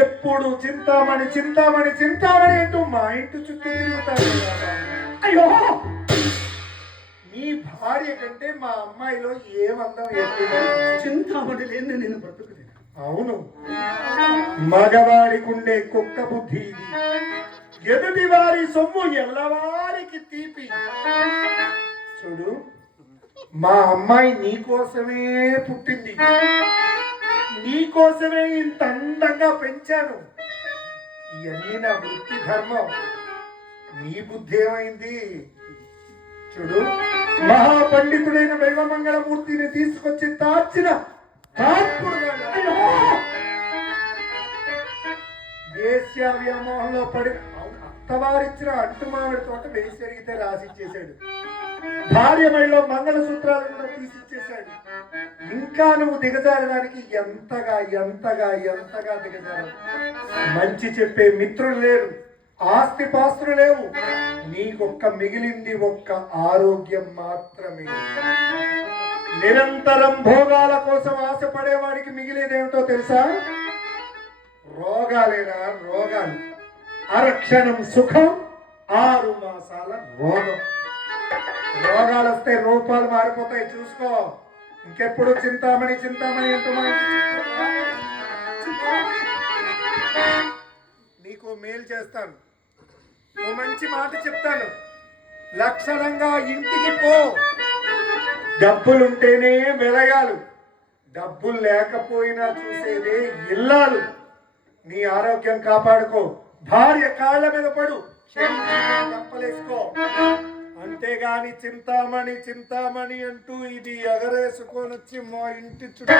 ఎప్పుడు చింతామణి చింతామణి చింతామణి అంటూ మా ఇంటి చుట్టూ తిరుగుతాడు. అయ్యో, నీ భార్య కంటే మా అమ్మాయిలో ఏమందం ఎక్కువ. చింతామణి లేని నేను బ్రతుకులేదు. అవును, మగవాడికుండే కుక్క బుద్ధి ఇది. ఎదుటి వారి సొమ్ము ఎల్లవారికి తీపి. చూడు, మా అమ్మాయి నీకోసమే పుట్టింది, నీకోసమే ఇంత అందంగా పెంచాను. ఇవన్నీ నా వృత్తి ధర్మం. నీ బుద్ధి ఏమైంది? చూడు, మహాపండితుడైన దైవమంగళమూర్తిని తీసుకొచ్చి తార్చిన వేశ్య వ్యామోహంలో పడి అత్తవారిచ్చిన అంటుమావిడి తోట వేసి అడిగితే రాసిచ్చేశాడు. భార్య మెడలో మంగళసూత్రాలు కూడా తీసిచ్చేశాడు. ఇంకా నువ్వు దిగజారడానికి ఎంతగా ఎంతగా ఎంతగా దిగజారు. మంచి చెప్పే మిత్రులు లేరు, ఆస్తి పాస్తులు లేవు. నీకొక్క మిగిలింది ఒక్క ఆరోగ్యం మాత్రమే. నిరంతరం భోగాల కోసం ఆశపడేవాడికి మిగిలేదేమిటో తెలుసా? రోగాలేనా రోగాలు. అరక్షణం సుఖం, 6 మాసాల రోగం. రోగాలు వస్తే రూపాలు మారిపోతాయి, చూసుకో. ఇంకెప్పుడు చింతామణి చింతామణి అంటూ నీకు మేలు చేస్తాను, ఓ మంచి మాట చెప్తాను. లక్షణంగా ఇంటికి పో. డబ్బులుంటేనే వెలగాలు, డబ్బులు లేకపోయినా చూసేదే ఇల్లాలు. నీ ఆరోగ్యం కాపాడుకో, భార్య కాళ్ళ మీద పడు, తప్పలేసుకో. అంతేగాని చింతామణి చింతామణి అంటూ ఇది ఎగరేసుకొని వచ్చి మా ఇంటి చుట్టూ